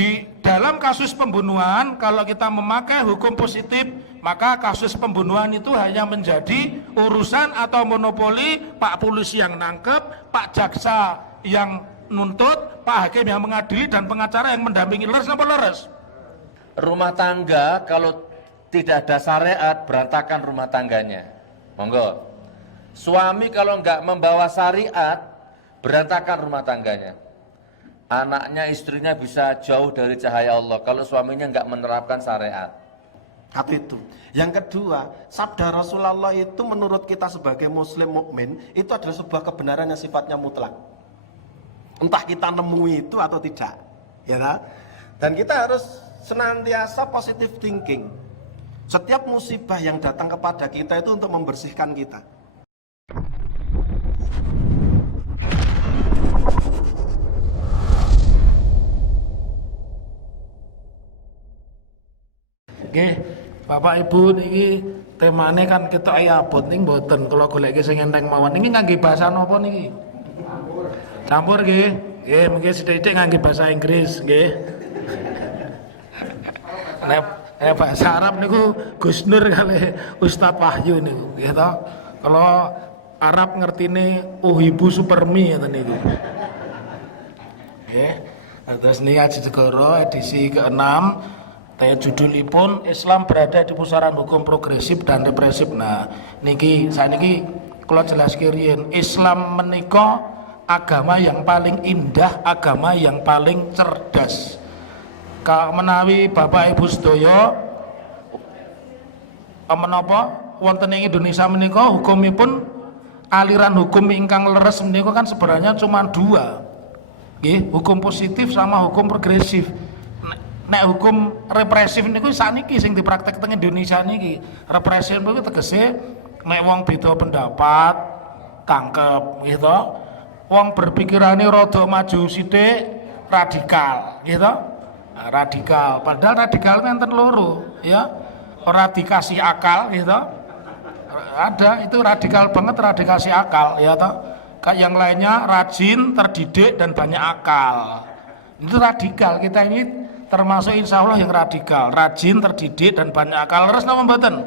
Di dalam kasus pembunuhan, kalau kita memakai hukum positif, maka kasus pembunuhan itu hanya menjadi urusan atau monopoli Pak polisi yang nangkep, Pak jaksa yang nuntut, Pak hakim yang mengadili, dan pengacara yang mendampingi. Leres apa leres? Rumah tangga kalau tidak ada syariat, berantakan rumah tangganya. Monggo. Suami kalau nggak membawa syariat, berantakan rumah tangganya. Anaknya, istrinya bisa jauh dari cahaya Allah kalau suaminya nggak menerapkan syariat. Satu itu. Yang kedua, sabda Rasulullah itu menurut kita sebagai muslim mukmin itu adalah sebuah kebenaran yang sifatnya mutlak. Entah kita nemui itu atau tidak, ya kan? Dan kita harus senantiasa positive thinking. Setiap musibah yang datang kepada kita itu untuk membersihkan kita. Oke, Bapak Ibu niki temane kan kita abot ning mboten kula golek sing enteng mawon. Niki ngangge bahasa napa niki? Campur nggih. Nggih, mungkin sithik-sithik ngangge bahasa Inggris nggih. Nek bahasa Arab niku Gus Nur kali Ustadz Wahyu niku, nggih to. Kalau Arab ngertine uhibu supermi ngoten niku. Nggih. Terus niki Aji Segoro edisi ke-6. Judulipun Islam berada di pusaran hukum progresif dan represif. Nah, niki saniki kula jelaske riyen, Islam menika agama yang paling indah, agama yang paling cerdas. Menawi Bapak Ibu sedaya menapa wonten ing Indonesia menika hukumipun aliran hukum ingkang leres menika kan sebenarnya cuma dua. Nggih, hukum positif sama hukum progresif. Nek hukum represif niku sakniki sing dipraktek teng Indonesia niki. Represif niku tegese nek wong beda pendapat tangkep gitu. Wong berpikirane rada maju sithik radikal gitu. Nah, radikal. Padahal radikal enten loro ya. Ora dikasih akal gitu. Ada itu radikal banget, radikasi akal ya toh. Yang lainnya rajin, terdidik dan banyak akal. Itu radikal. Kita ini termasuk insya Allah yang radikal, rajin, terdidik dan banyak akal. Terus nama mboten?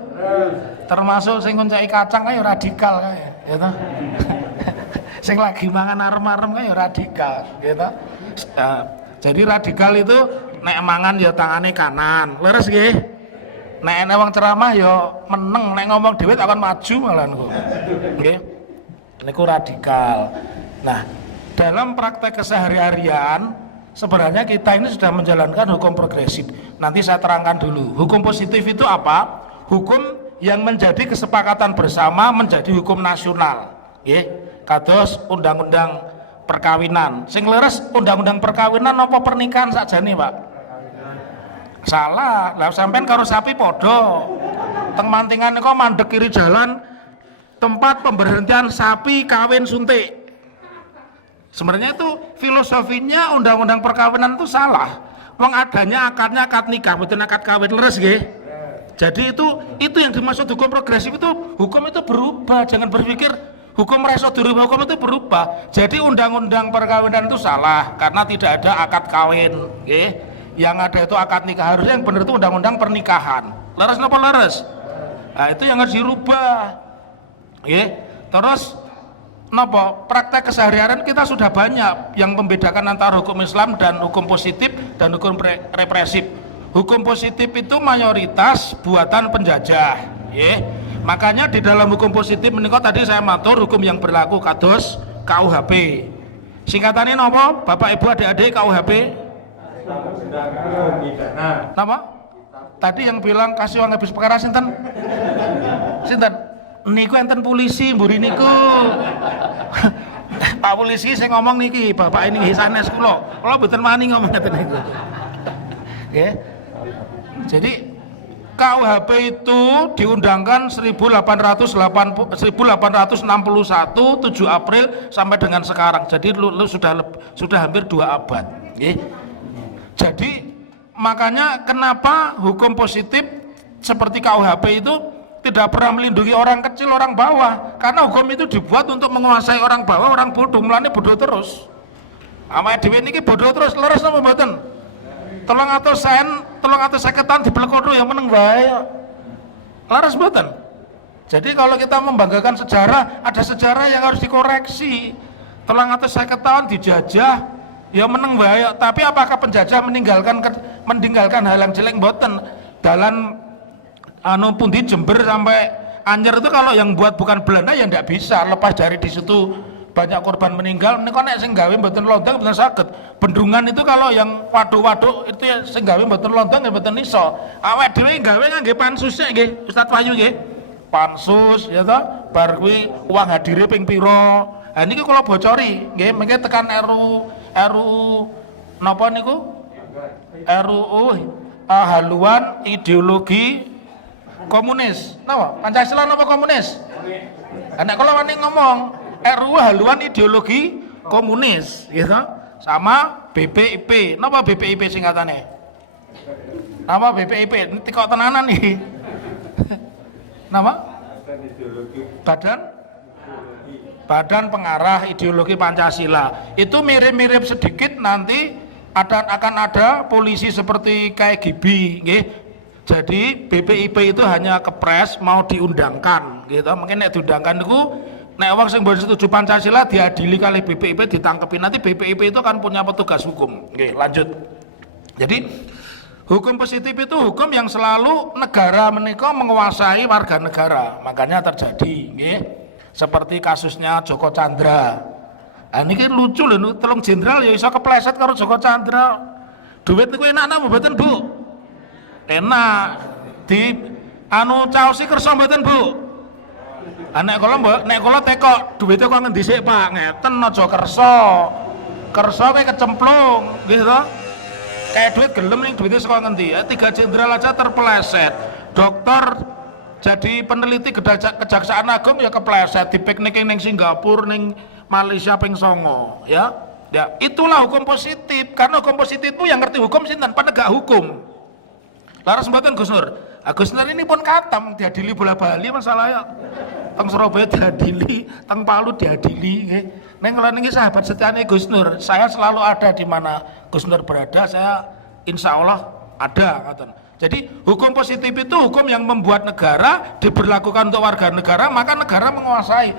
Termasuk sing ngonceki kacang kayak radikal kayak, ya toh. Sing lagi mangan arem-arem kayak radikal, ya toh. Jadi radikal itu nek mangan ya tangane kanan, leres nggih. Nek wong ceramah ya meneng, nek ngomong dhewe akan maju malah niku. Nggih. Niku radikal. Nah, dalam praktek kesehari-harian sebenarnya kita ini sudah menjalankan hukum progresif. Nanti saya terangkan dulu. Hukum positif itu apa? Hukum yang menjadi kesepakatan bersama menjadi hukum nasional. Nggih, kados undang-undang perkawinan. Sing leres undang-undang perkawinan apa pernikahan sakjane, Pak? Salah. Lah sampean karo sapi padha. Teng Mantingan niku mandek kiri jalan tempat pemberhentian sapi kawin suntik. Sebenarnya itu filosofinya undang-undang perkawinan itu salah. Wong adanya akadnya akad nikah, bukan akad kawin, leres nggih. Jadi itu yang dimaksud hukum progresif itu, hukum itu berubah. Jangan berpikir hukum reso dirubah, hukum itu berubah. Jadi undang-undang perkawinan itu salah karena tidak ada akad kawin, nggih. Yang ada itu akad nikah. Harusnya yang benar itu undang-undang pernikahan. Leres napa leres? Nah, itu yang harus dirubah. Nggih. Terus napa praktek keseharian kita sudah banyak yang membedakan antara hukum Islam dan hukum positif dan hukum represif. Hukum positif itu mayoritas buatan penjajah, ya. Makanya di dalam hukum positif menika tadi saya matur hukum yang berlaku kados KUHP. Singkatannya napa? Bapak Ibu adik-adik KUHP? Nama? Tadi yang bilang kasih uang habis perkara sinten? Sinten? Niku enten polisi mburi niku. Pak polisi saya ngomong niki, Bapak ini sanes kula. Kula mboten wani ngomong ngeten niku. Nggih. Jadi KUHP itu diundangkan 1861 7 April sampai dengan sekarang. Jadi sudah hampir 2 abad, nggih. Jadi makanya kenapa hukum positif seperti KUHP itu tidak pernah melindungi orang kecil, orang bawah, karena hukum itu dibuat untuk menguasai orang bawah, orang bodoh, mulane bodoh terus. Ama dhewe niki bodoh terus, leres napa mboten? 350 tahun diblekono yang meneng wae. Laras mboten? Jadi kalau kita membanggakan sejarah, ada sejarah yang harus dikoreksi. 350 tahun dijajah, ya meneng wae. Tapi apakah penjajah meninggalkan hal yang jelek mboten? Dalan pundi Jember sampai Anyer itu kalau yang buat bukan Belanda ya ndak bisa. Lepas dari di situ banyak korban meninggal, menika nek sing gawe mboten lontong mboten saged. Bendungan itu kalau yang waduk-waduk itu ya sing gawe mboten lontong ya mboten iso. Awake dhewe gawe ngangge pansus nggih, Ustaz Wahyu nggih. Pansus ya toh, bar kuwi uang hadire ping pira. Ha niki kula bocori nggih, mengke tekan RUU napa niku? RUU haluan ideologi komunis. Napa? Pancasila napa komunis? Nek kula wani ngomong RUU haluan ideologi komunis, gitu. Sama BPIP. Napa BPIP singkatane? Napa BPIP? Ini kok tenanan nih. Nama? Badan Pengarah Ideologi Pancasila. Itu mirip-mirip sedikit nanti akan ada polisi seperti KGB, nggih. Jadi BPIP itu hanya kepres mau diundangkan, gitu. Mungkin nek diundangkan itu nek wong sing mboten setuju Pancasila diadili kali BPIP ditangkepi. Nanti BPIP itu kan punya petugas hukum. Oke, lanjut. Jadi hukum positif itu hukum yang selalu negara menika menguasai warga negara. Makanya terjadi, nggih. Seperti kasusnya Joko Chandra. Ini kan lucu lho, telung jenderal ya iso kepleset karo Joko Chandra. Duit niku enak napa mboten, Bu? Enak. Di caosi kersa mboten, Bu? Nek kula tekok duwite kok ngendi sik, Pak? Ngeten aja kersa. Kersa kowe kecemplung, nggih to? Kayak duit gelem ning duwite saka ngendi? 3 jenderal aja terpeleset. Dokter jadi peneliti Kejaksaan Agung ya kepleset di piknik ning Singapura, ning Malaysia ping 9, ya. Ya, itulah hukum positif. Karena hukum positif itu yang ngerti hukum sinten? Penegak hukum. Laras mboten Gus Nur. Gus Nur ini pun katam diadili bola-bali masalahnya. Teng Surabaya diadili, teng Palu diadili, nggih. Neng kula niki sahabat setiane Gus Nur. Saya selalu ada di mana Gus Nur berada, saya insya Allah ada, ngoten. Jadi hukum positif itu hukum yang membuat negara diberlakukan untuk warga negara, maka negara menguasai.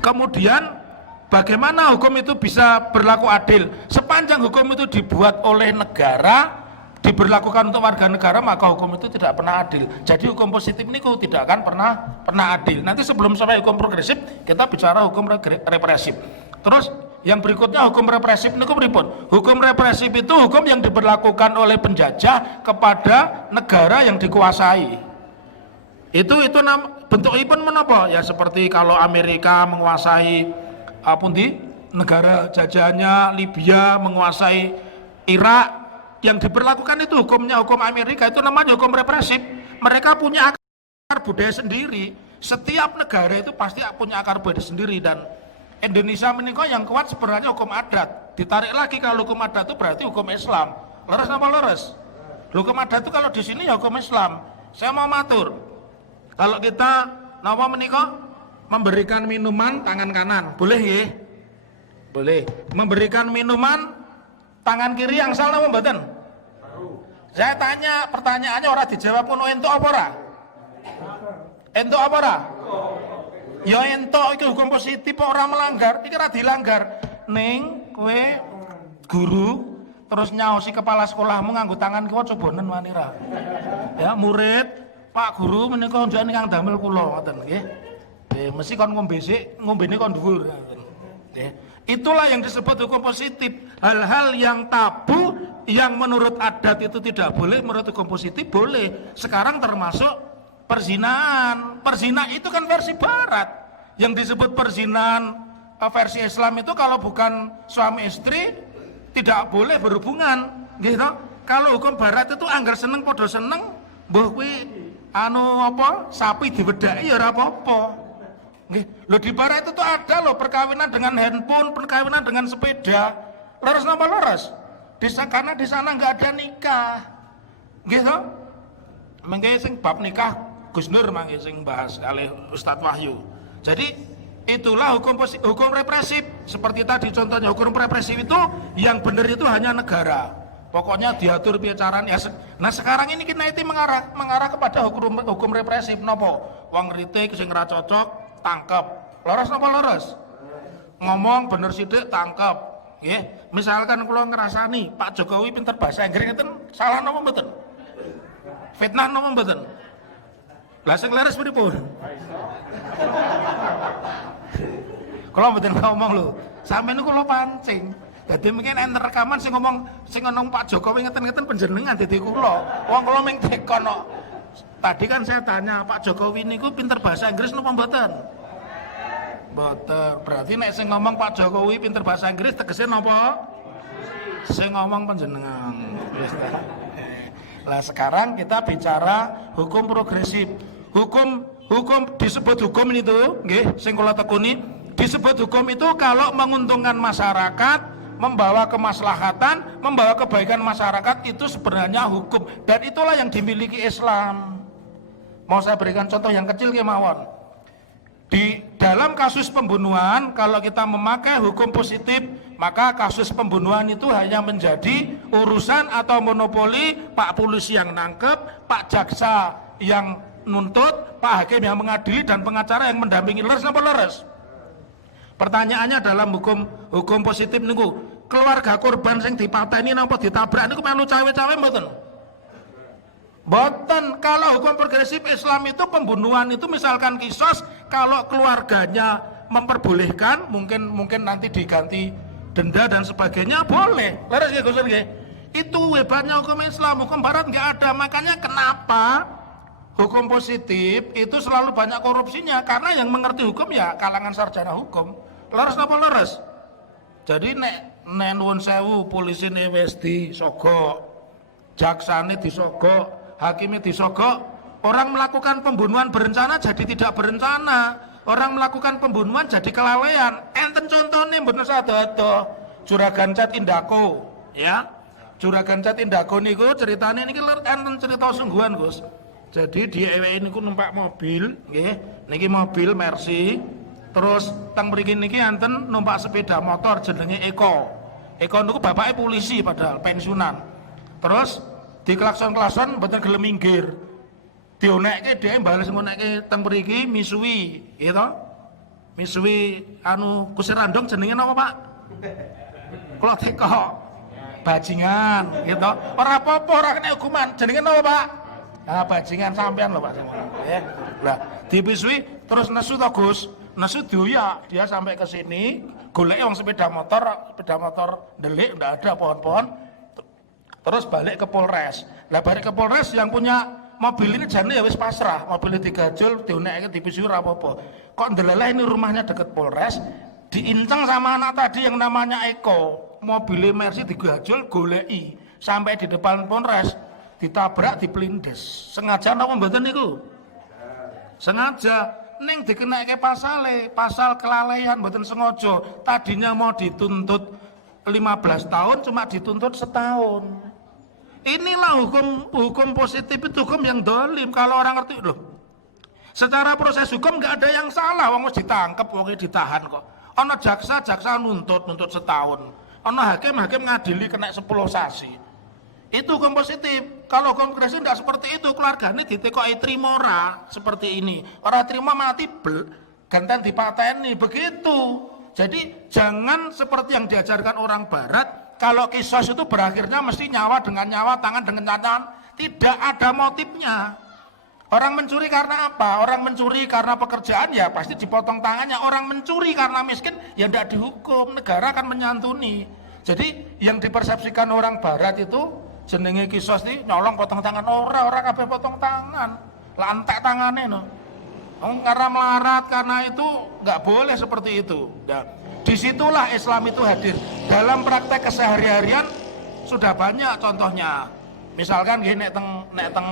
Kemudian bagaimana hukum itu bisa berlaku adil? Sepanjang hukum itu dibuat oleh negara, diberlakukan untuk warga negara, maka hukum itu tidak pernah adil. Jadi hukum positif ini tidak akan pernah adil. Nanti sebelum sampai hukum progresif, kita bicara hukum represif. Terus yang berikutnya hukum represif niku pripun? Hukum represif itu hukum yang diberlakukan oleh penjajah kepada negara yang dikuasai. Itu bentukipun menapa? Ya seperti kalau Amerika menguasai negara jajahannya, Libya menguasai Irak, yang diberlakukan itu hukumnya hukum Amerika, itu namanya hukum represif. Mereka punya akar budaya sendiri. Setiap negara itu pasti punya akar budaya sendiri, dan Indonesia menikah yang kuat sebenarnya hukum adat. Ditarik lagi kalau hukum adat itu berarti hukum Islam. Leres apa leres? Hukum adat itu kalau di sini ya hukum Islam. Saya mau matur, kalau kita napa menikah memberikan minuman tangan kanan, boleh ya? Boleh. Memberikan minuman tangan kiri yang salah apa mboten? Saya tanya, pertanyaannya ora dijawab pun entuk apa ora? Entuk apa ora? Ya entuk, itu hukum positif kok ora melanggar, iki ora dilanggar. Ning kowe guru terus nyaosi kepala sekolahmu nganggo tangan kiwa cobonen wani ra. Ya murid, Pak Guru menika njenengan ingkang damel kula ngoten nggih. Mesti kon ngombe sik, ngombene kon dhuwur ngoten. Nggih. Itulah yang disebut hukum positif. Hal-hal yang tabu yang menurut adat itu tidak boleh, menurut hukum positif boleh. Sekarang termasuk perzinahan. Perzinahan itu kan versi barat. Yang disebut perzinahan versi Islam itu kalau bukan suami istri tidak boleh berhubungan, gitu. Kalau hukum barat itu anggar seneng podo seneng, mbah kuwi sapi diwedaki ya ora apa-apa. Nggih. Loh di barat itu tuh ada loh perkawinan dengan handphone, perkawinan dengan sepeda. Leres napa leres? Karena di sana nggak ada nikah. Gitu. Mengke sing bab nikah Gus Nur mangke sing bahas kali Ustadz Wahyu. Jadi itulah hukum represif. Seperti tadi contohnya hukum represif itu yang benar itu hanya negara. Pokoknya diatur piye carane. Nah sekarang ini kita itu mengarah kepada hukum represif. Nopo? Wong kritik sing ora cocok tangkep. Leres napa leres? Ngomong bener sithik tangkep. Nggih. Misalkan kula ngrasani Pak Jokowi pinter bahasa Inggris ngeten salah napa mboten? Fitnah napa mboten? Lah sing leres pripun? Kula mboten ngomong lho. Sampeyan niku kula pancing. Jadi mungkin enten rekaman sing ngomong Pak Jokowi ngeten-ngeten panjenengan dadi kula. Wong kula ming tekon kok. Tadi kan saya tanya Pak Jokowi niku pinter bahasa Inggris napa mboten? Mboten. Berarti nek sing ngomong Pak Jokowi pinter bahasa Inggris tegese napa? Sing ngomong panjenengan. Lah sekarang kita bicara hukum progresif. Hukum disebut hukum itu nggih sing kula tekuni disebut hukum itu kalau menguntungkan masyarakat, membawa kemaslahatan, membawa kebaikan masyarakat itu sebenarnya hukum dan itulah yang dimiliki Islam. Mau saya berikan contoh yang kecil kemawon. Di dalam kasus pembunuhan kalau kita memakai hukum positif, maka kasus pembunuhan itu hanya menjadi urusan atau monopoli Pak polisi yang nangkep, Pak jaksa yang nuntut, Pak hakim yang mengadili dan pengacara yang mendampingi. Leres napa leres? Pertanyaannya dalam hukum positif niku, keluarga korban sing dipateni napa ditabrak niku melu cawe-cawe mboten? Mboten. Kalau hukum progresif Islam itu pembunuhan itu misalkan kisos, kalau keluarganya memperbolehkan, mungkin nanti diganti denda dan sebagainya boleh. Leres nggih Gus nggih? Itu hebatnya hukum Islam, hukum barat nggak ada. Makanya kenapa hukum positif itu selalu banyak korupsinya, karena yang mengerti hukum ya kalangan sarjana hukum. Leres napa leres? Jadi nek nuwun sewu polisine wis disogok, jaksane disogok, hakimnya disogok, orang melakukan pembunuhan berencana jadi tidak berencana, orang melakukan pembunuhan jadi kelalaian. Enten contohnya mboten sadaya Juragan Cat Indako, ya. Juragan Cat Indako niku ceritane niki enten cerita sungguhan, Gus. Jadi dia niku numpak mobil, nggih. Niki mobil Mercy. Terus teng mriki niki enten numpak sepeda motor jenenge Eko. Eko niku bapake polisi padahal pensiunan. Terus diklakson-klakson mboten gelem minggir. Dionekke dhek bales ngonekke teng mriki misui, gitu. Misui anu Kusir Randong jenenge napa, Pak? Kula teko. Bajingan, gitu. Ora apa-apa, ora kena hukuman. Jenenge napa, Pak? Ah, bajingan sampean lho, Pak. Nggih. Lah, dipisui terus nesu to, Gus. Nesu dioyak, dia sampai ke sini, goleki wong sepeda motor delik ndak ada pohon-pohon. Terus balik ke Polres. Lah balik ke Polres yang punya mobil ini jane ya wis pasrah, mobilnya digajul, dionekke dipisui ora apa-apa. Kok ndeleleh ini rumahnya deket Polres, diinceng sama anak tadi yang namanya Eko. Mobilnya Mercy digajul, goleki sampai di depan Polres, ditabrak, diplindes. Sengaja napa mboten niku? Sengaja. Ning dikenaike pasal kelalaian mboten sengaja. Tadinya mau dituntut 15 tahun cuma dituntut setahun. Inilah hukum positif itu hukum yang dolim. Kalau orang ngerti loh. Secara proses hukum nggak ada yang salah. Wong wis ditangkep, wong ditahan kok. Ana jaksa nuntut setahun. Ana hakim ngadili kena 10 sasi. Itu hukum positif. Kalau hukum progresif tidak seperti itu, keluarganya ditekoki trimo ora seperti ini. Orang terima mati gantian dipateni begitu. Jadi jangan seperti yang diajarkan orang barat, kalau kisos itu berakhirnya mesti nyawa dengan nyawa, tangan dengan tangan. Tidak ada motifnya. Orang mencuri karena apa? Orang mencuri karena pekerjaan ya pasti dipotong tangannya. Orang mencuri karena miskin ya tidak dihukum, negara akan menyantuni. Jadi yang dipersepsikan orang barat itu jenenge kisos iki nyolong potong tangan, ora kabeh potong tangan. Lah entek tangane no. Karena melarat, karena itu nggak boleh seperti itu. Nah, disitulah Islam itu hadir. Dalam praktek kesehari-harian sudah banyak contohnya. Misalkan gini, nek teng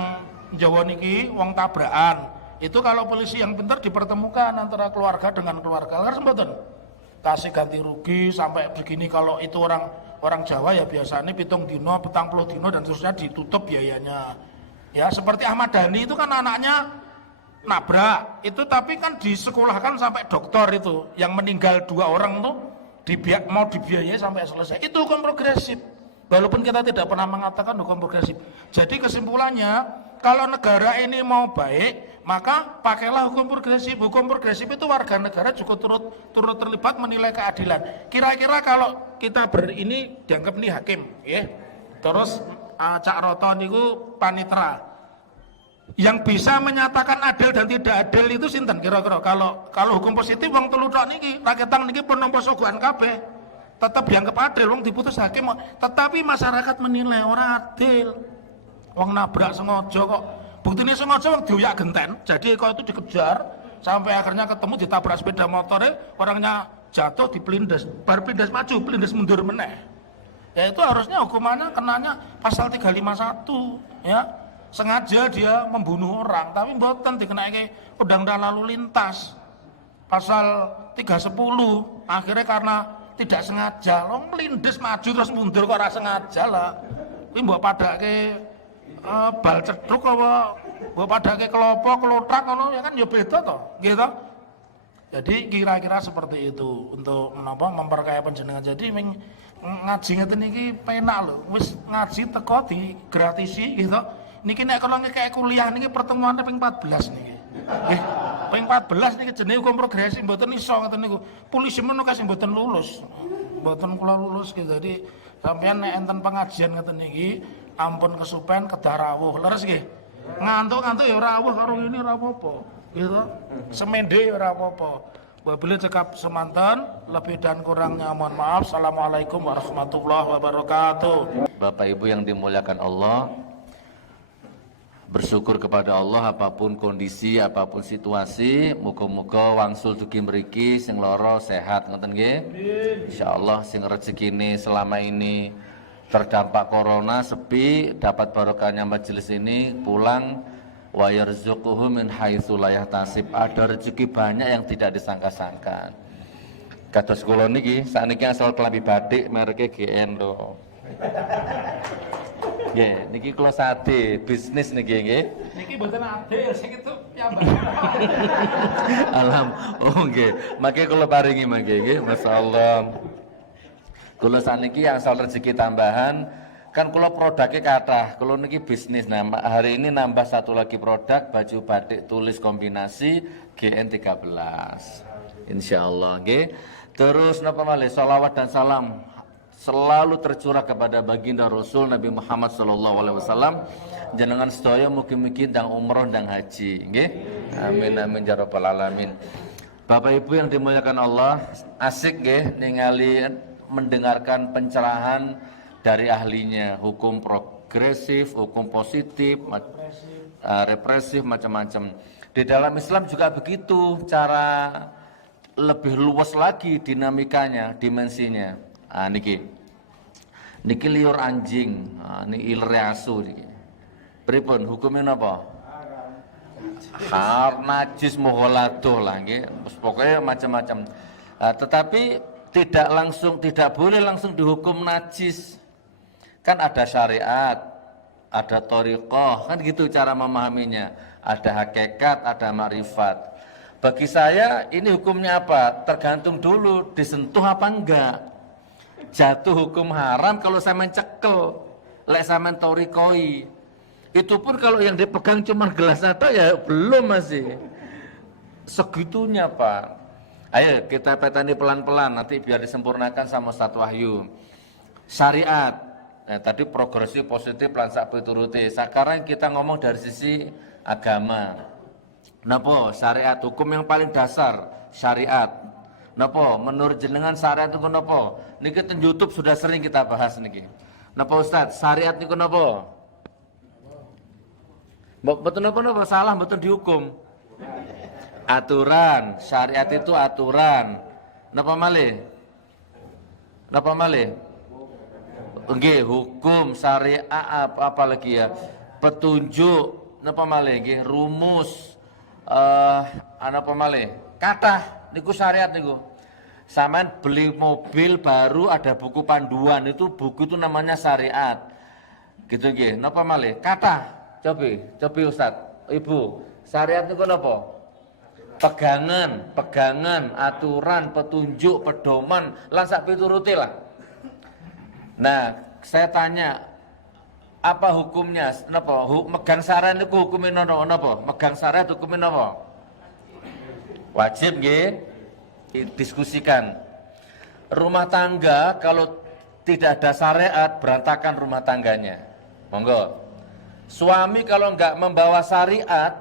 Jawa niki wong tabrakan. Itu kalau polisi yang pintar dipertemukan antara keluarga dengan keluarga. Kan mboten? Kasih ganti rugi sampai begini. Kalau itu orang Jawa ya biasanya 7 dino, 40 dino dan terusnya ditutup biayanya. Ya seperti Ahmad Dhani itu kan anaknya nabrak itu, tapi kan disekolahkan sampai doktor itu, yang meninggal 2 orang tuh mau dibiayai sampai selesai. Itu hukum progresif. Walaupun kita tidak pernah mengatakan hukum progresif. Jadi kesimpulannya, kalau negara ini mau baik, maka pakailah hukum progresif. Hukum progresif itu warga negara juga turut terlibat menilai keadilan. Kira-kira kalau kita ini dianggap nih hakim, ya. Terus Cak Roto niku panitera. Yang bisa menyatakan adil dan tidak adil itu sinten kira-kira? Kalau hukum positif wong telu tok niki, raketang niki pun nampa sogokan kabeh. Tetap dianggap adil, wong diputus hakim, tetapi masyarakat menilai orang adil, wong nabrak sengaja kok, buktinya sengaja wong dioyak genten, jadi kalau itu dikejar sampai akhirnya ketemu ditabrak sepeda motornya, orangnya jatuh dipelindes, bar pelindes maju, pelindes mundur meneh, ya itu harusnya hukumannya kenanya pasal 351, ya sengaja dia membunuh orang, tapi mboten dikenaike undang-undang lalu lintas pasal 310, akhirnya karena tidak sengaja, lo melindes maju terus mundur kok ora sengaja lah. Kuwi mbok padake bal cedhuk apa mbok padake kelopo kelotrak ngono ya kan ya beda to, nggih to. Jadi kira-kira seperti itu untuk menapa memperkaya panjenengan. Jadi ngaji ngeten iki penak lho. Wis ngaji teko di gratisi gitu. Niki nek kalau ngekek kuliah niki pertemuannya ping 14 niki. Nggih. Ping 14 niki jenenge hukum progresif mboten iso ngeten niku. Polisi menawa kasih mboten lulus. Mboten kula lulus gitu. Jadi sampeyan nek enten pengajian ngeten niki ampun kesupen kedah rawuh. Leres nggih. Ngantuk-ngantuk ya rawuh karo ngene ora apa-apa. Gitu. Semende ya ora apa-apa. Wabillahi cekap semanten, lebih dan kurangnya mohon maaf. Assalamualaikum warahmatullahi wabarakatuh. Bapak Ibu yang dimuliakan Allah, bersyukur kepada Allah apapun kondisi, apapun situasi, muga-muga wangsul dugi mriki sing lara sehat ngoten nggih. Insyaallah sing rezekine selama ini terdampak corona sepi dapat barokahnya majelis ini pulang wa yarzuquhu min haitsu la yahtasib. Ada rezeki banyak yang tidak disangka-sangka. Kados kula niki sakniki asal kelambi batik mereke GN lho. Nggih, niki kula sate bisnis niki nggih. Niki mboten adil sing itu piyambak. Oh nggih, mangke kula paringi mangke nggih, masyaallah. Kula saniki asal rezeki tambahan, kan kula produknya kathah, kula niki bisnis. Nah, hari ini nambah satu lagi produk baju batik tulis kombinasi GN13. Insyaallah nggih. Terus napa malih selawat dan salam selalu tercurah kepada baginda Rasul Nabi Muhammad sallallahu alaihi wasallam. Jenengan sedaya mugi-mugi ndang umroh ndang haji nggih. Amin amin ya rabbal alamin. Bapak Ibu yang dimuliakan Allah, asik nggih ningali mendengarkan pencerahan dari ahlinya, hukum progresif, hukum positif, represif macam-macam. Di dalam Islam juga begitu, cara lebih luas lagi dinamikanya, dimensinya. Niki liur anjing, ini iler asu niki. Pripun hukumnya napa? Najis mughaladuh lah nggih. Pokoknya macam-macam. Tetapi tidak boleh langsung dihukum najis. Kan ada syariat, ada thariqah, kan gitu cara memahaminya. Ada hakikat, ada makrifat. Bagi saya ini hukumnya apa? Tergantung dulu disentuh apa enggak. Jatuh hukum haram kalau saya mencekel, lek saya mentorikoi. Itu pun kalau yang dipegang cuma gelas atau ya belum masih. Segitunya Pak. Ayo kita petani pelan-pelan nanti biar disempurnakan sama Ustaz Wahyu. Syariat. Nah, tadi progresif, positif, lansak pituruti. Sekarang kita ngomong dari sisi agama. Napa syariat hukum yang paling dasar syariat. Napa menurut jenengan syariat itu napa? Niki ten YouTube sudah sering kita bahas niki. Napa Ustaz? Syariat niku napa? Betul napa salah betul dihukum. Aturan, syariat itu aturan. Napa malih? Napa malih? Nggih, hukum, syariat apa lagi ya? Petunjuk, napa malih nggih? Rumus. Apa malih? Kathah niku syariat niku. Sampeyan beli mobil baru ada buku panduan, itu buku itu namanya syariat. Gitu nggih. Napa malih? Kathah. Cobi Ustaz, Ibu. Syariat niku napa? Pegangan, aturan, petunjuk, pedoman, lan sak pituruté lah. Nah, saya tanya, apa hukumnya? Napa? Megang saran itu hukumnya napa? Megang saran hukumnya napa? Wajib nggih. Diskusikan. Rumah tangga kalau tidak ada syariat berantakan rumah tangganya. Monggo. Suami kalau enggak membawa syariat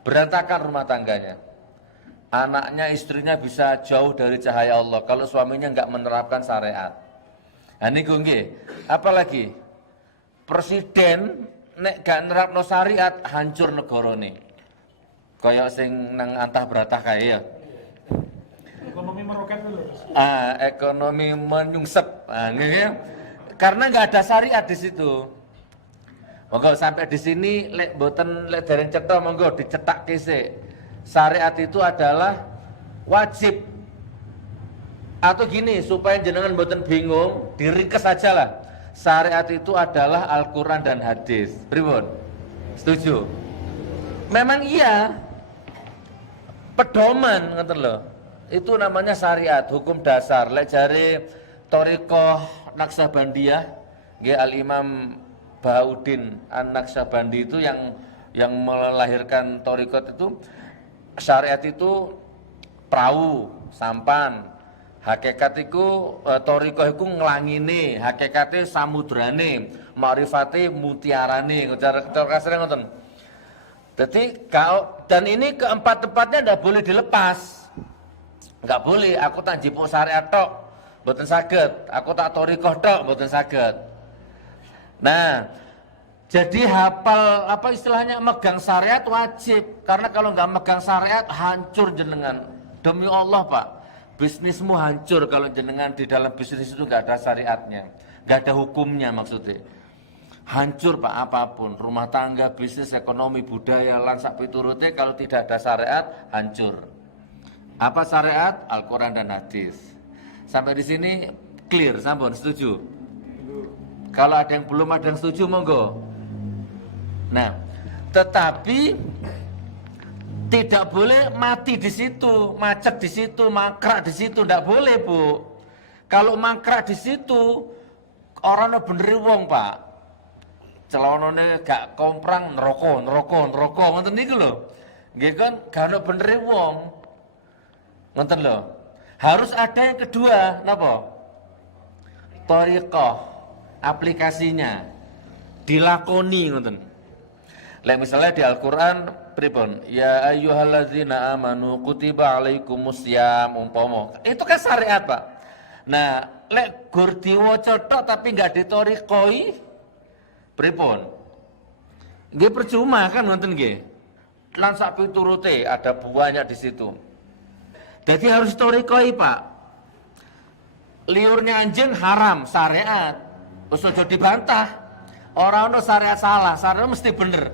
berantakan rumah tangganya. Anaknya, istrinya bisa jauh dari cahaya Allah kalau suaminya enggak menerapkan syariat. Nah niku nggih. Apalagi presiden nek gak nerapno syariat hancur negarane. Kaya sing nang antah beratah kae ya. Ekonomi meroket dulu. Ekonomi menyungsep. Karena nggak ada syariat di situ. Monggo sampai di sini lek boten lek dereng cetha monggo dicetak kese. Syariat itu adalah wajib. Atau gini supaya jenengan boten bingung, diringkes saja lah. Syariat itu adalah Al-Qur'an dan hadis. Pripun? Setuju? Memang iya. Pedoman ngoten lho. Itu namanya syariat, hukum dasar. Lek jare Thariqah Naqsabandiyah, nggih Al-Imam Bahauddin An-Naqsabandi itu yang melahirkan thariqat itu, syariat itu perahu, sampan. Hakikat iku thariqah iku nglangine, hakikate samudrane, makrifate mutiarane, cara kasar ngoten. Jadi dan ini keempat-empatnya ndak boleh dilepas. Enggak boleh, aku tak jipuk syariat tok, mboten saged. Aku tak thariqah tok, mboten saged. Nah, jadi hafal apa istilahnya megang syariat wajib. Karena kalau enggak megang syariat hancur jenengan. Demi Allah, Pak. Bisnismu hancur kalau jenengan di dalam bisnis itu enggak ada syariatnya. Enggak ada hukumnya maksudnya. Hancur Pak apapun, rumah tangga, bisnis, ekonomi, budaya, lan sak piturute kalau tidak ada syariat hancur. Apa syariat? Al-Quran dan hadis. Sampai di sini clear, sampun setuju? Kalau ada yang belum ada yang setuju monggo. Nah, tetapi tidak boleh mati di situ, macet di situ, mangkrak di situ, tidak boleh Bu. Kalau mangkrak di situ, orangnya bener wong Pak. Celonone gak komprang neraka, ngoten niku lho. Nggih kan gak ono bener wong. Ngoten lho. Harus ada yang kedua, napa? Thariqah, aplikasinya dilakoni ngoten. Lek misalnya di Al-Qur'an pripun? Ya ayyuhalladzina amanu kutiba alaikumusiyam umpama. Itu kan syariat, Pak. Nah, lek gur diwaca tok tapi enggak dithariqahi pripun? Nggih percuma kan ngoten nggih. Lan sak piturute ada banyak di situ. Jadi harus thariqahi, Pak. Liurnya anjing haram, syariat. Wis aja dibantah. Ora ono syariat salah, syariat mesti bener.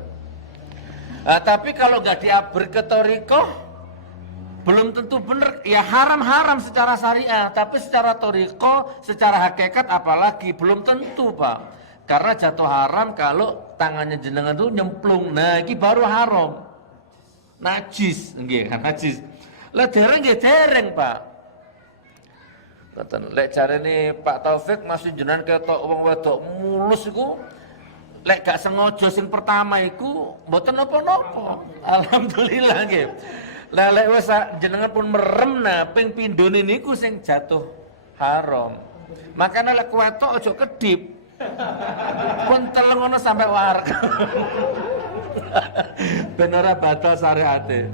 Nah, tapi kalau enggak diaber ke thariqah belum tentu bener. Ya haram-haram secara syariah, tapi secara thariqah, secara hakikat apalagi belum tentu, Pak. Karena jatuh haram kalau tangannya jenengan itu nyemplung. Nah, ini baru haram. Najis, nggih, najis. Lah dereng nggih dereng, Pak. Ngoten, lek jarene Pak Taufik masih jenengan ketok wong wedok mulus iku lek gak sengaja sing pertama iku mboten napa-napa. Alhamdulillah nggih. Lah lek wis jenengan pun merem nah ping pindhone niku sing jatuh haram. Makanya lek wetok aja kedip. Pun teleng ngono sampai warak. Ben ora batal syariate.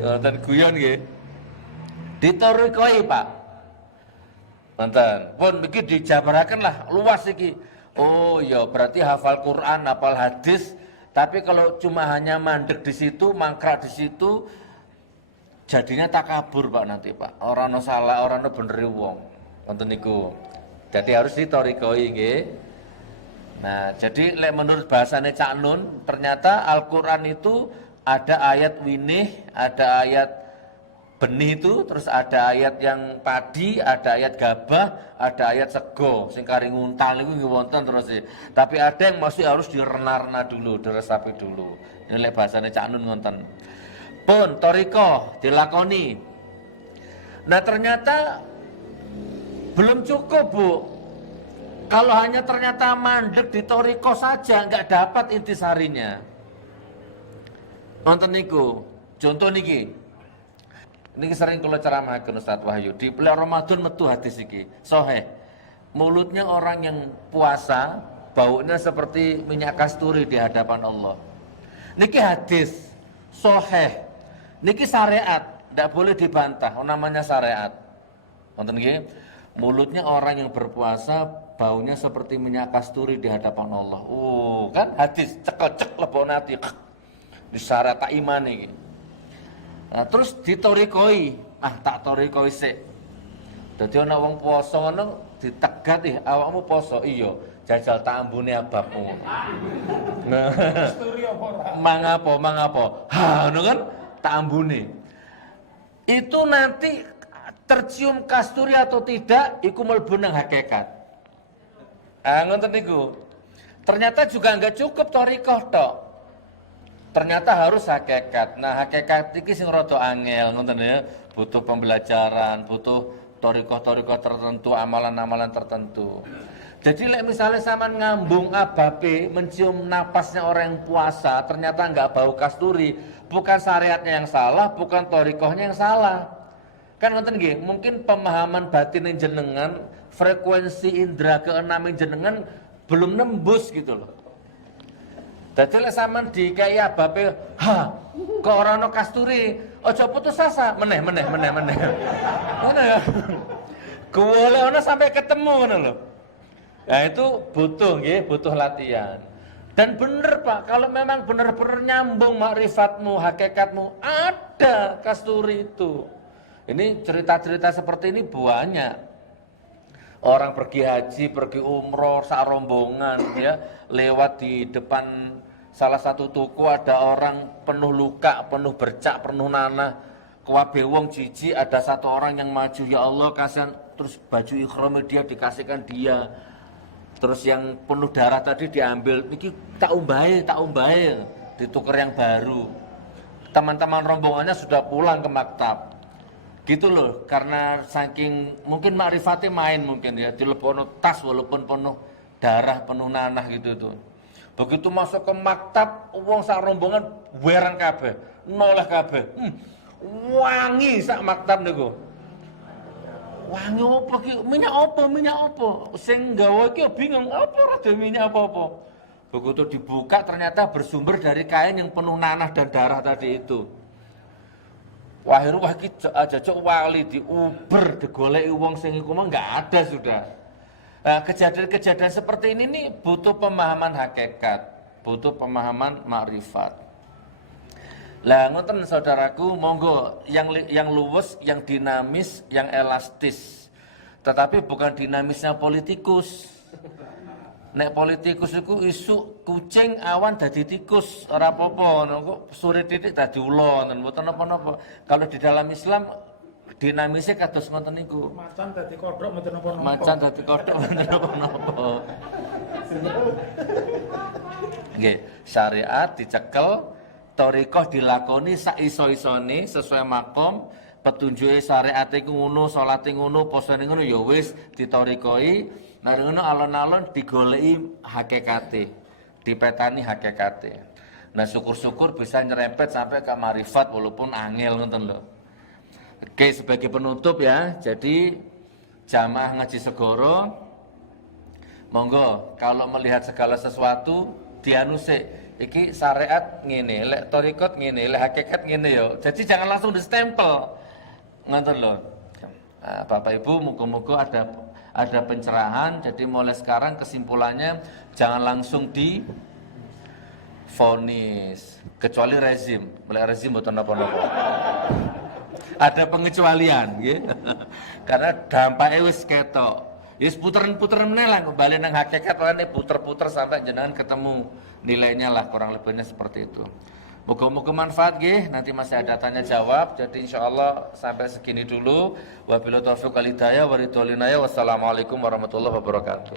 Ngoten guyon nggih. Dithariqahi, Pak. Ngoten. Pun iki dijabaraken lah luas iki. Oh ya berarti hafal Quran, hafal hadis, tapi kalau cuma hanya mandek di situ, mangkrak di situ, jadinya takabur Pak nanti Pak. Orang no salah, orang no bener wong. Ngoten niku. Jadi harus dithariqahi nggih. Nah, jadi menurut bahasane Cak Nun, ternyata Al-Qur'an itu ada ayat winih, ada ayat benih itu, terus ada ayat yang padi, ada ayat gabah, ada ayat sego, sing kari nguntal niku nggih wonten terus. Tapi ada yang masih harus direna-rena dulu, diresapi dulu. Ini bahasane Cak Nun ngonten. Pun thariqah dilakoni. Nah, ternyata belum cukup, Bu. Kalau hanya ternyata mandek di toriko saja, nggak dapat intisarinya. Nonton niku, contoh niki. Niki sering kula ceramahkeun Ustaz Wahyu. Di bulan Ramadan metu hadis iki. Sahih. Mulutnya orang yang puasa, baunya seperti minyak kasturi di hadapan Allah. Niki hadis sahih. Niki syariat, tidak boleh dibantah. Namanya syariat. Nonton niki. Mulutnya orang yang berpuasa, baunya seperti minyak kasturi di hadapan Allah. Oh, kan hadis cekel-cek lebon ati. Di syariat tak iman iki. Nah, terus ditorikoi, tak torikoi sik. Dadi ana wong poso ngono ditegat awakmu poso, iya, jajal tak ambune ababmu. Nah, mangapo. Ha, ngono kan tak ambune. Itu nanti tercium kasturi atau tidak iku mlebu nang hakikat. Ngoten niku. Ternyata juga enggak cukup thariqah tok. Ternyata harus hakikat. Nah, hakikat iki sing rada angel ngoten ya, butuh pembelajaran, butuh thariqah tertentu, amalan-amalan tertentu. Jadi misalnya sama ngambung abape, mencium napasnya orang yang puasa, ternyata enggak bau kasturi, bukan syariatnya yang salah, bukan thariqahnya yang salah. Kan ngoten nggih, mungkin pemahaman batin jenengan, frekuensi indera keenam jenengan belum nembus gitu loh. Dadi lek sampean dikai abape, kok ora ono kasturi, aja putus asa, meneh. Ngono ya. Golek ono sampai ketemu ngono lho. Nah itu butuh nggih, butuh latihan. Dan bener Pak, kalau memang benar-benar nyambung makrifatmu, hakikatmu, ada kasturi itu. Ini cerita-cerita seperti ini banyak. Orang pergi haji, pergi umroh, sak rombongan ya, lewat di depan salah satu toko ada orang penuh luka, penuh bercak, penuh nanah. Kuwabe wong jiji, ada satu orang yang maju, ya Allah kasihan, terus baju ihramnya dia dikasihkan dia. Terus yang penuh darah tadi diambil, niki tak umbahe, ditukar yang baru. Teman-teman rombongannya sudah pulang ke maktab. Gitu loh, karena saking mungkin makrifatnya main mungkin ya, dilebono tas walaupun penuh darah, penuh nanah gitu tuh. Begitu masuk ke maktab, wong sak rombongan werang kabeh, noleh kabeh. Wangi sak maktab niku. Wangi apa ki? Minyak apa? Sing gawe ki bingung, apa rada minyak apa-apa. Begitu dibuka ternyata bersumber dari kain yang penuh nanah dan darah tadi itu. Wah iki jajak wali diuber digoleki wong sing iku mah enggak ada sudah. Nah, kejadian-kejadian seperti ini nih butuh pemahaman hakikat, butuh pemahaman makrifat. Lah ngoten saudaraku, monggo yang luwes, yang dinamis, yang elastis. Tetapi bukan dinamisnya politikus. Nek politikus iku isuk kucing awan dadi tikus, ora apa-apa, kok sore titik dadi ula, mboten napa-napa. Kalau di dalam Islam dinamisnya kados ngoten niku. Macan dadi kodhok mboten napa-napa. Macan dadi kodhok mboten napa-napa. Nggih, syariat dicekel, thariqah dilakoni sak iso-isone sesuai makom, petunjuke syariat iku ngono, salate ngono, posane ngono ya wis dithariqahi. Nah ngono alon-alon digoleki hakikate, dipetani hakikate. Nah syukur-syukur bisa nyerempet sampai ke marifat walaupun angel ngoten lho. Oke, sebagai penutup ya, jadi jamaah ngaji segoro, monggo kalau melihat segala sesuatu dianusik, iki syariat ngene, lek thariqat ngene, lek hakikat ngene yo. Jadi jangan langsung distempel. Ngoten lho. Nah, Bapak Ibu muga-muga ada pencerahan. Jadi mulai sekarang kesimpulannya jangan langsung di vonis, kecuali rezim. Mulai rezim mboten napa-napa. Ada pengecualian nggih. Karena dampaknya wis ketok. Wis puter-puter meneh lah kembali nang hakikat wae puter-puter sampai jenengan ketemu nilainya lah, kurang lebihnya seperti itu. Moga-moga manfaat nggih, nanti masih ada tanya jawab. Jadi insyaallah sampai segini dulu. Wabillahi taufiq wal hidayah wa ridwan. Wassalamualaikum warahmatullahi wabarakatuh.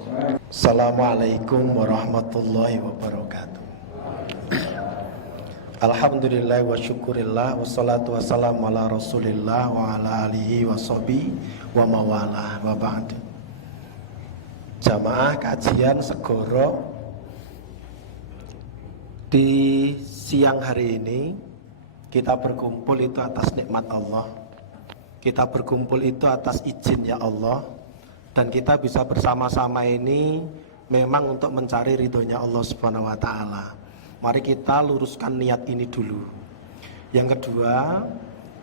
Assalamualaikum warahmatullahi wabarakatuh. Alhamdulillah wa syukurillah wassalatu wassalamu ala rasulillah wa ala alihi wa sahbihi wa mawalah wa ba'd. Jamaah kajian Segoro, di siang hari ini kita berkumpul itu atas nikmat Allah. Kita berkumpul itu atas izin ya Allah. Dan kita bisa bersama-sama ini memang untuk mencari ridhonya Allah Subhanahu wa taala. Mari kita luruskan niat ini dulu. Yang kedua,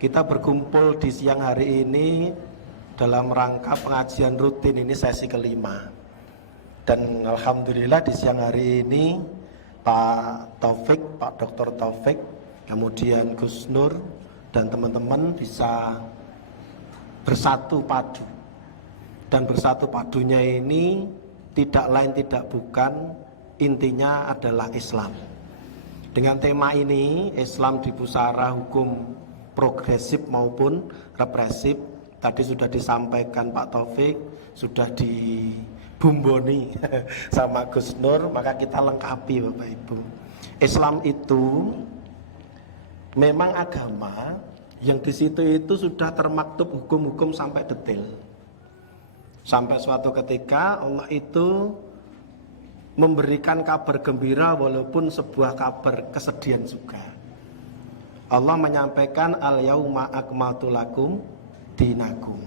kita berkumpul di siang hari ini dalam rangka pengajian rutin, ini sesi kelima. Dan alhamdulillah di siang hari ini Pak Taufik, Pak Dr. Taufik, kemudian Gus Nur dan teman-teman bisa bersatu padu. Dan bersatu padunya ini tidak lain tidak bukan, intinya adalah Islam. Dengan tema ini, Islam di pusara hukum progresif maupun represif, tadi sudah disampaikan Pak Taufik, sudah dibumboni sama Gus Nur, maka kita lengkapi Bapak Ibu. Islam itu memang agama yang di situ itu sudah termaktub hukum-hukum sampai detail. Sampai suatu ketika Allah itu memberikan kabar gembira walaupun sebuah kabar kesedihan juga. Allah menyampaikan al-yauma akmaltu lakum dinakum.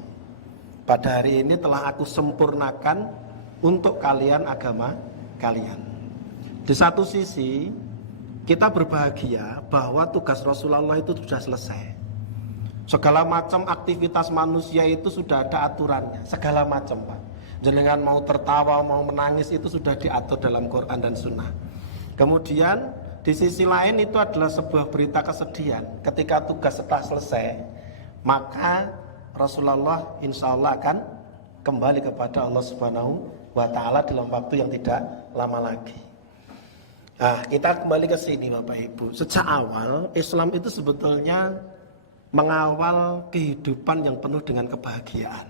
Pada hari ini telah aku sempurnakan untuk kalian agama kalian. Di satu sisi kita berbahagia bahwa tugas Rasulullah itu sudah selesai. Segala macam aktivitas manusia itu sudah ada aturannya, segala macam Pak. Jenengan mau tertawa, mau menangis itu sudah diatur dalam Quran dan Sunnah. Kemudian di sisi lain itu adalah sebuah berita kesedihan. Ketika tugas setelah selesai, maka Rasulullah insya Allah akan kembali kepada Allah Subhanahu wa ta'ala dalam waktu yang tidak lama lagi. Nah, kita kembali ke sini Bapak Ibu. Sejak awal Islam itu sebetulnya mengawal kehidupan yang penuh dengan kebahagiaan.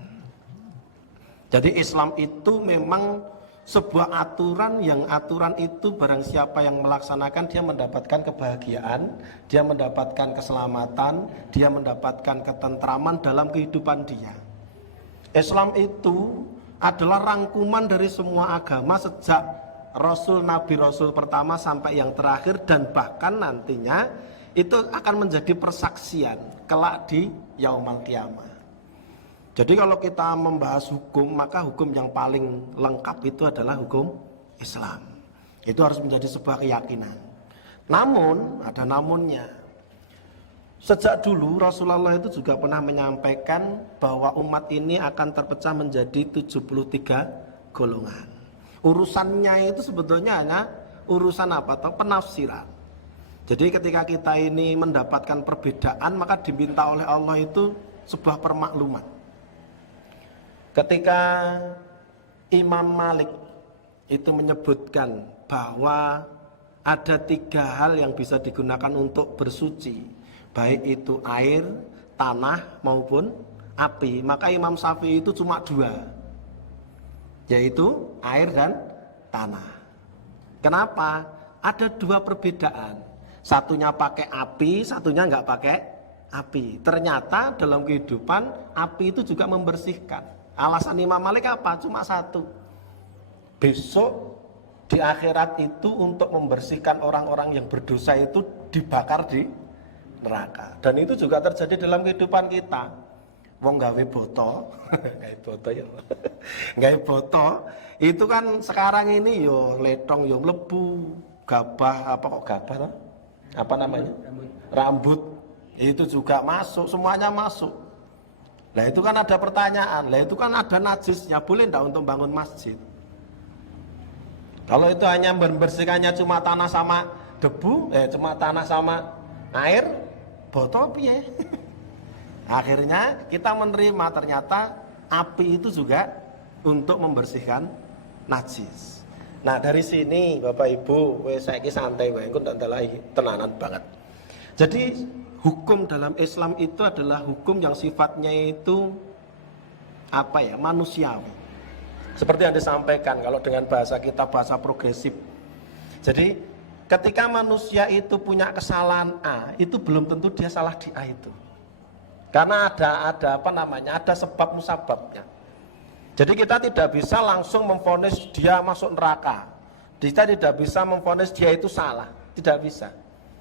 Jadi Islam itu memang sebuah aturan yang aturan itu barang siapa yang melaksanakan dia mendapatkan kebahagiaan, dia mendapatkan keselamatan, dia mendapatkan ketentraman dalam kehidupan dia. Islam itu adalah rangkuman dari semua agama sejak Rasul, Nabi, Rasul pertama sampai yang terakhir, dan bahkan nantinya itu akan menjadi persaksian kelak di Yaumul Qiyamah. Jadi kalau kita membahas hukum, maka hukum yang paling lengkap itu adalah hukum Islam. Itu harus menjadi sebuah keyakinan. Namun, ada namunnya. Sejak dulu Rasulullah itu juga pernah menyampaikan bahwa umat ini akan terpecah menjadi 73 golongan. Urusannya itu sebetulnya hanya urusan apa? Atau penafsiran. Jadi ketika kita ini mendapatkan perbedaan, maka diminta oleh Allah itu sebuah permakluman. Ketika Imam Malik itu menyebutkan bahwa ada 3 hal yang bisa digunakan untuk bersuci, baik itu air, tanah maupun api, maka Imam Syafi'i itu cuma 2, yaitu air dan tanah. Kenapa? Ada 2 perbedaan, satunya pakai api, satunya nggak pakai api. Ternyata dalam kehidupan api itu juga membersihkan. Alasan Imam Malik apa? Cuma 1. Besok di akhirat itu untuk membersihkan orang-orang yang berdosa itu dibakar di neraka. Dan itu juga terjadi dalam kehidupan kita. Wong gawe boto, gawe boto ya. Gawe boto itu kan sekarang ini yo letong yo mlebu, gabah apa kok gabah toh? Apa namanya? Rambut. Itu juga masuk, semuanya masuk. Lah itu kan ada pertanyaan, lah itu kan ada najisnya, boleh enggak untuk bangun masjid? Kalau itu hanya membersihkannya cuma tanah sama debu, cuma tanah sama air, botol piye? Akhirnya kita menerima ternyata api itu juga untuk membersihkan najis. Nah dari sini Bapak Ibu, saiki santai wae, engko ndak lagi tenanan banget. Jadi hukum dalam Islam itu adalah hukum yang sifatnya itu apa ya, manusiawi. Seperti yang disampaikan kalau dengan bahasa kita, bahasa progresif. Jadi ketika manusia itu punya kesalahan A, itu belum tentu dia salah di A itu. Karena ada apa namanya? Ada sebab musababnya. Jadi kita tidak bisa langsung memvonis dia masuk neraka. Kita tidak bisa memvonis dia itu salah, tidak bisa.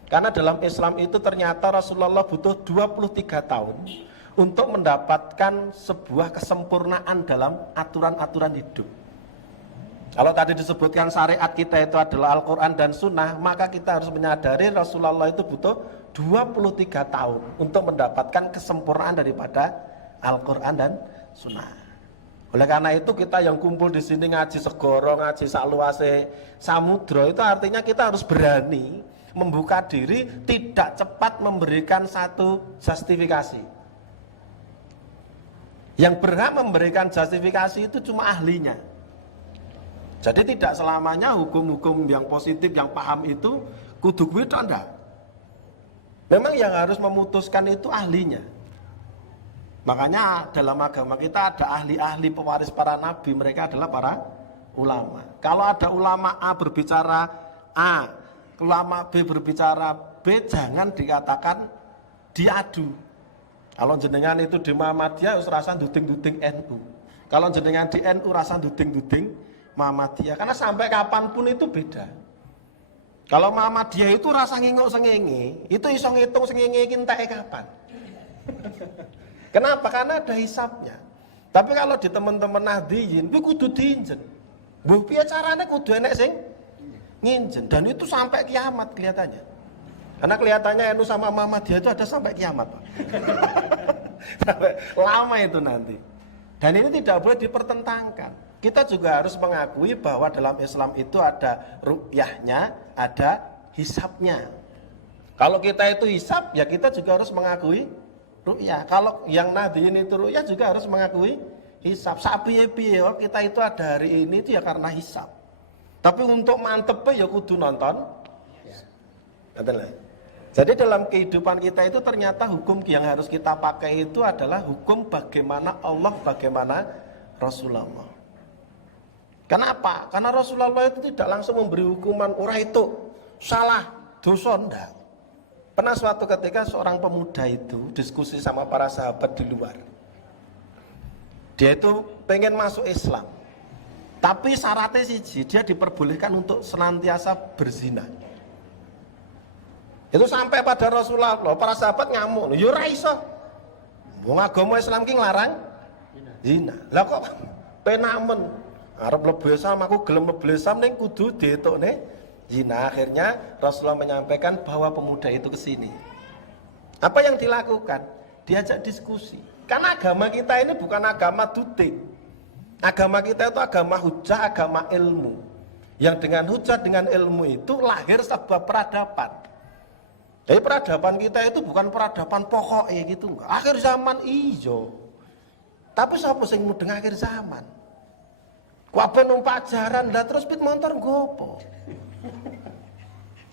Karena dalam Islam itu ternyata Rasulullah butuh 23 tahun untuk mendapatkan sebuah kesempurnaan dalam aturan-aturan hidup. Kalau tadi disebutkan syariat kita itu adalah Al-Quran dan Sunnah, maka kita harus menyadari Rasulullah itu butuh 23 tahun untuk mendapatkan kesempurnaan daripada Al-Quran dan Sunnah. Oleh karena itu kita yang kumpul di sini ngaji segoro, ngaji saluase samudra, itu artinya kita harus berani membuka diri, tidak cepat memberikan satu justifikasi. Yang berhak memberikan justifikasi itu cuma ahlinya. Jadi tidak selamanya hukum-hukum yang positif, yang paham itu kudu kuwi tok ndak. Memang yang harus memutuskan itu ahlinya. Makanya dalam agama kita ada ahli-ahli pewaris para nabi, mereka adalah para ulama. Kalau ada ulama A berbicara A, ulama B berbicara B, jangan dikatakan diadu. Kalau jenengan itu di Muhammadiyah rasa duding-duding NU. Kalau jenengan di NU rasa duding-duding Muhammadiyah. Karena sampai kapanpun itu beda. Kalau Muhammadiyah itu rasa nginguk sengenge, itu iso ngitung sengenge iki enteke kapan. Kenapa? Karena ada hisapnya. Tapi kalau di teman-teman Nahdiyin, kuwi kudu diinjen. Mbah piye carane kudu enek sing nginjen, dan itu sampai kiamat kelihatannya. Karena kelihatannya NU sama Muhammadiyah itu ada sampai kiamat, Pak. Sampai lama itu nanti. Dan ini tidak boleh dipertentangkan. Kita juga harus mengakui bahwa dalam Islam itu ada ru'yahnya, ada hisapnya. Kalau kita itu hisap, ya kita juga harus mengakui ru'yah. Kalau yang Nahdiyin itu ru'yah juga harus mengakui hisap. Sapiye-piye kita itu ada hari ini itu ya karena hisap. Tapi untuk mantepnya ya kudu nonton. Jadi dalam kehidupan kita itu ternyata hukum yang harus kita pakai itu adalah hukum bagaimana Allah, bagaimana Rasulullah. Kenapa? Karena Rasulullah itu tidak langsung memberi hukuman ora itu salah, dosa, ndak. Pernah suatu ketika seorang pemuda itu diskusi sama para sahabat di luar. Dia itu pengen masuk Islam. Tapi syaratnya siji, dia diperbolehkan untuk senantiasa berzina. Itu sampai pada Rasulullah, para sahabat ngamuk, ya ora iso. Wong agama Islam ki nglarang zina. Lah kok penamen arep mlebu Islam, aku gelem mlebu Islam ning kudu dietokne zina. Akhirnya Rasulullah menyampaikan bahwa pemuda itu ke sini. Apa yang dilakukan? Diajak diskusi. Karena agama kita ini bukan agama duding. Agama kita itu agama hujah, agama ilmu. Yang dengan hujah, dengan ilmu itu lahir sebuah peradaban. Jadi peradaban kita itu bukan peradaban pokok gitu enggak. Akhir zaman ijo. Tapi sapa sing mudeng akhir zaman? Kuwabe numpak ajaran lah terus pit motor gopo.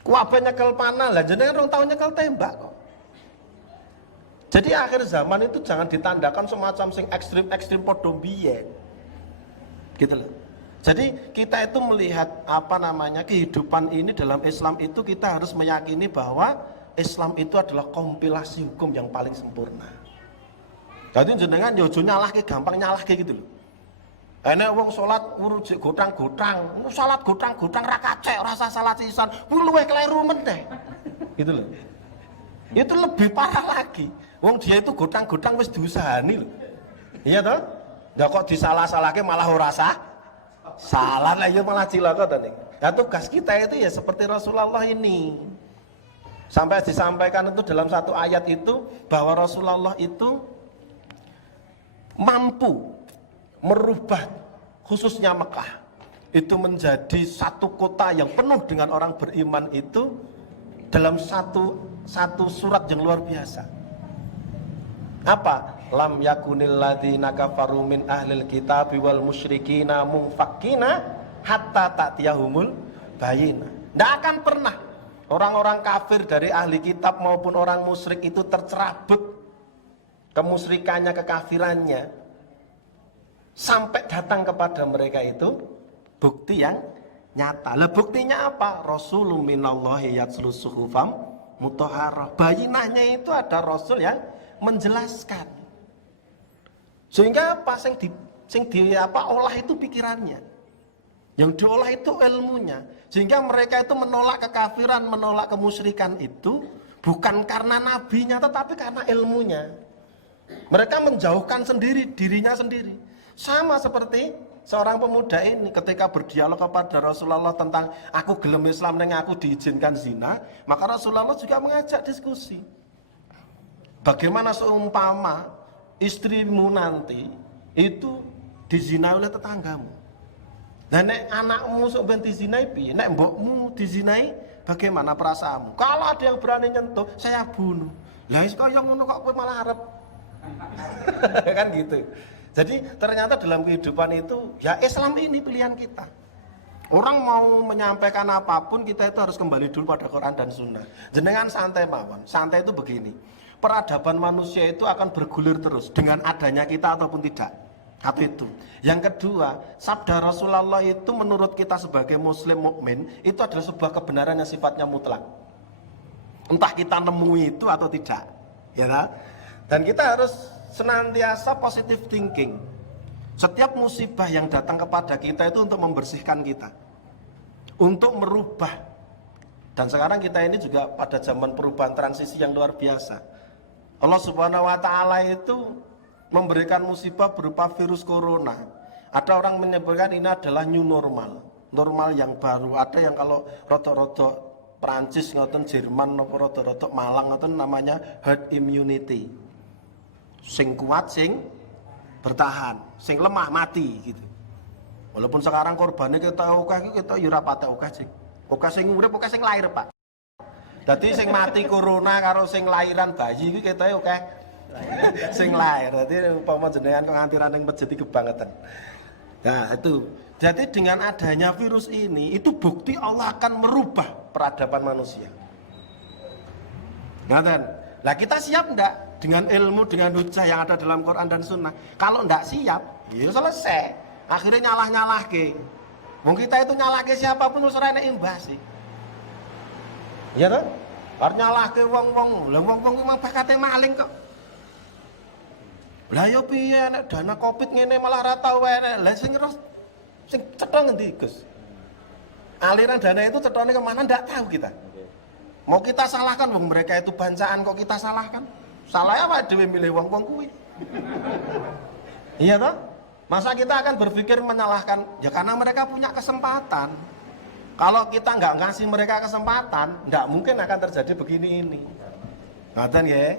Kuwabe nyekel panah lah jenengan rong tau nyekel tembak kok. Jadi akhir zaman itu jangan ditandakan semacam sing ekstrim-ekstrim padha biyen. Gitu loh. Jadi kita itu melihat kehidupan ini dalam Islam itu kita harus meyakini bahwa Islam itu adalah kompilasi hukum yang paling sempurna. Jadi jenengan yo aja nyalahke, gampang nyalahke gitu loh. Enek wong salat urut gotang-gotang, salat gotang-gotang ra kacek, rasa salat sisan, kuwi luwih kleru meneh. Gitu loh. Itu lebih parah lagi. Wong dia itu gotang-gotang wis diusahani loh. Iya toh? Ndak kok disalah-salahke malah ora sah. Salah lah ya malah cilaka to ning. Nah tugas kita itu ya seperti Rasulullah ini. Sampai disampaikan itu dalam satu ayat itu bahwa Rasulullah itu mampu merubah khususnya Mekah itu menjadi satu kota yang penuh dengan orang beriman itu dalam satu surat yang luar biasa. Apa? Lam yakunil ladzina kafaru min ahlil kitabi wal musyrikina munfakkina hatta ta'tiyahumul bayyinah. Tidak akan pernah orang-orang kafir dari ahli kitab maupun orang musyrik itu tercerabut kemusyrikannya, kekafirannya sampai datang kepada mereka itu bukti yang nyata. Lah buktinya apa? Rasulun minallahi yatslu suhufam mutahharah. Bayinahnya itu ada rasul yang menjelaskan. Sehingga apa sing sing olah itu pikirannya. Yang diolah itu ilmunya. Sehingga mereka itu menolak kekafiran, menolak kemusyrikan itu bukan karena nabinya tetapi karena ilmunya. Mereka menjauhkan sendiri dirinya sendiri. Sama seperti seorang pemuda ini ketika berdialog kepada Rasulullah tentang aku gelem Islam neng aku diizinkan zina, maka Rasulullah juga mengajak diskusi. Bagaimana seumpama istrimu nanti itu dizinai oleh tetanggamu. Nah nek anakmu sok ben dizinai piye? Nek mbokmu dizinai bagaimana perasaanmu? Kalau ada yang berani nyentuh, saya bunuh. Lah wis kaya ngono kok kowe malah arep. Kan gitu. Jadi ternyata dalam kehidupan itu ya Islam ini pilihan kita. Orang mau menyampaikan apapun kita itu harus kembali dulu pada Quran dan Sunnah. Jenengan santai mawon. Santai itu begini. Peradaban manusia itu akan bergulir terus dengan adanya kita ataupun tidak. Satu itu. Yang kedua, sabda Rasulullah itu menurut kita sebagai muslim mukmin itu adalah sebuah kebenaran yang sifatnya mutlak. Entah kita nemui itu atau tidak, ya kan? Dan kita harus senantiasa positive thinking. Setiap musibah yang datang kepada kita itu untuk membersihkan kita, untuk merubah. Dan sekarang kita ini juga pada zaman perubahan transisi yang luar biasa. Allah Subhanahu wa taala itu memberikan musibah berupa virus corona. Ada orang menyebutkan ini adalah new normal, normal yang baru. Ada yang kalau rotok-rotok Prancis ngoten, Jerman nopo rotok-rotok Malang ngoten namanya herd immunity. Sing kuat sing bertahan, sing lemah mati gitu. Walaupun sekarang korbannya kita yo ora patek akeh sing. Akeh sing urip, akeh sing lahir, Pak. Dadi sing mati corona karo sing lahiran bayi iki kita akeh sing lahir. Dadi umpama jenengan kok nganti ning masjid kebangetan. Nah, itu. Jadi dengan adanya virus ini itu bukti Allah akan merubah peradaban manusia. Ngaten. Lah kita siap enggak dengan ilmu, dengan hujah yang ada dalam Quran dan Sunnah? Kalau enggak siap, ya selesai. Akhirnya nyalah-nyalahke. Wong kita itu nyalahke siapapun wis ora enek imbas. Iya toh? Arep nyalahke wong-wong. Lah wong-wong memang bakate maling kok. Lah yo piye nek dana Covid ngene malah ora tau enek. Lah sing cetha ngendi, Gus? Aliran dana itu cethane kemana ndak tahu kita. Mau kita salahkan wong mereka itu bancaan kok kita salahkan? Salah apa dhewe milih wong-wong kuwi? Iya toh? Masa kita akan berpikir menyalahkan? Ya karena mereka punya kesempatan. Kalau kita nggak ngasih mereka kesempatan, nggak mungkin akan terjadi begini ini. Ngaten ya?